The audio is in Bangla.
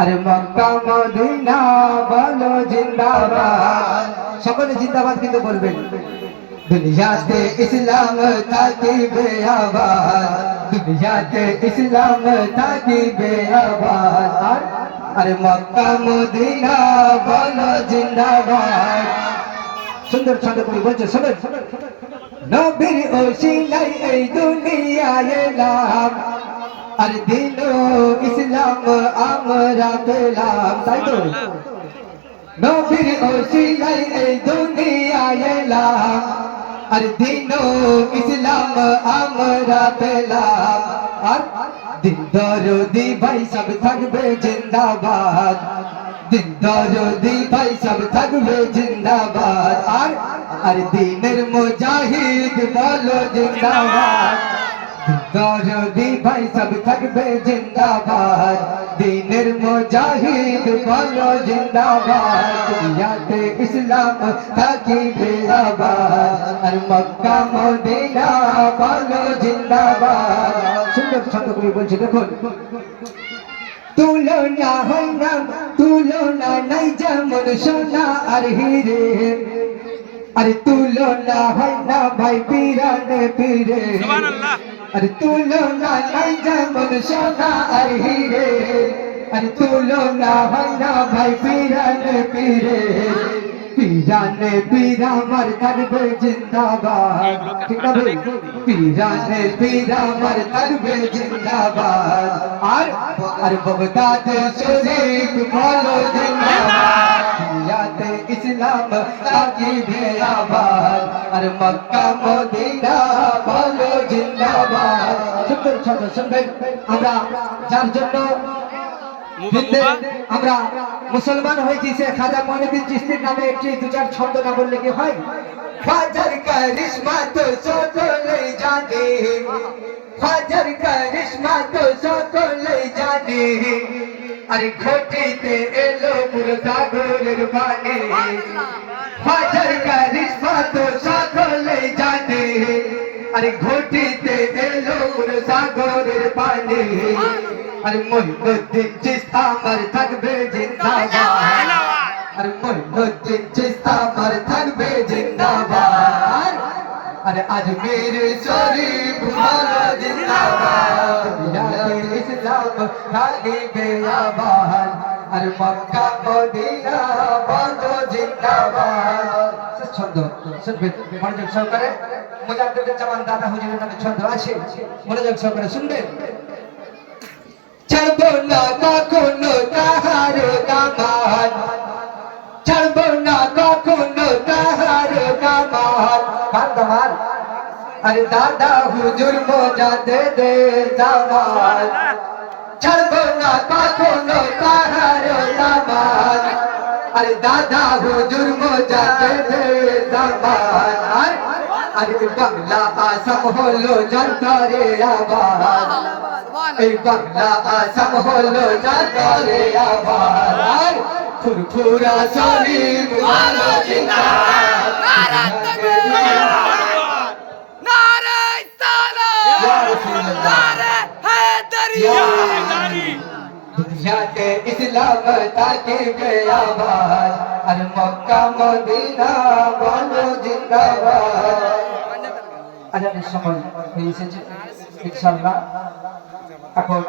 আরে মক্কা মদিনা বলো জিন্দাবাদ। সকলে জিন্দাবাদ কিন্তু বলবেন। দুনিয়াতে ইসলাম থাকিবে আবাদ দুনিয়াতে ইসলাম থাকিবে আবাদ আর আরে মক্কা মদিনা বলো জিন্দাবাদ। সুন্দর ছন্দ কবি বলছে শোনো নবীর ওসিলাই এই দুনিয়ায় এলাম। আর দিন ইসলাম আমরা পেলাম তাই তো? নবীর ওসিলাই এই দুনিয়ায় এলাম। আর দিন ইসলাম আমরা পেলাম আর দিন দরদি ভাই সব থাকবে জিন্দাবাদ। দিন দরদি ভাই সব থাকবে জিন্দাবাদ। আর আর দিনের মুজাহিদ বলো জিন্দাবাদ। দরদি ভাই সব থাকবে জিন্দাবাদ। দিনের মুজাহিদ বলো জিন্দাবাদ ইসলাম থাকিবে আবাদ আর মক্কা মদিনা বলো জিন্দাবাদ। সুন্দর ছন্দ করে বলছি দেখুন। তুলনা হয় না তুলনা নাই যেমন সোনা আর হিরে। আরে তুলনা হয় না ভাই পিরানে পিরে। আরে তুলনা নাই যেমন সোনা আর হিরে। আরে তুলনা হয় না ভাই পিরানে পিরে পিরানে পীরা মার থাকবে জিন্দাবাদ ঠিক না ভাই পিরানে পীরা মার থাকবে জিন্দাবাদ আর আর বগদাদ শরীফ বলো জিন্দাবাদ দুনিয়াতে ইসলাম থাকিবে আবাদ আর মক্কা মদিনা বলো জিন্দাবাদ সুন্দর ছোট শুনবেন আমরা যার জন্য আমরা মুসলমান হয়েছি সে খাজা মহিনুদ্দিন চিস্তির নামে একটি দু চার ছন্দ না বললে কি হয়? খাজার কারিশমা তো সকলে জানে খাজার কারিশমা তো সকলে জানে। আরে ঘটিতে এলো খাজার কারিশমা তো সকলে জানে। আরে ঘটিতে এলো আরে মহিনুদ্দিন চিস্তা আমার থাকবে জিন্দাবাদ। আরে মহিনুদ্দিন চিস্তা আমার থাকবে জিন্দাবাদ। আরে আজমির শরীফ ভালো জিন্দাবাদ। ইসলাম থাকিবে আবাদ আরে মক্কা, মদিনা বলো জিন্দাবাদ। ছন্দ মনোযোগ সহকারে মুজাদ্দিদ জামান দাদা হুজুরের নামে ছন্দ আছে। মনোযোগ সহকারে শুনবেন। ছাড়বো না আরে দাদা হুজুর মজা দে দে জামাল ছাড়বো না কখনো তাহার কামাল আরে দাদা হুজুর মজা দে দে জামাল আর আরে বাংলা আসাম হলো জনতারে আবাদ এই বাংলা আসাম হলো জাতরে আবার ফুরফুরা শরীফ ভালো জিন্দাবাদ দুনিয়াতে ইসলাম তাকে আবার আর মক্কা মদিনা বলো জিন্দাবাদ। আজানের সময় হয়ে এসেছে। ইনশাল্লাহ এখন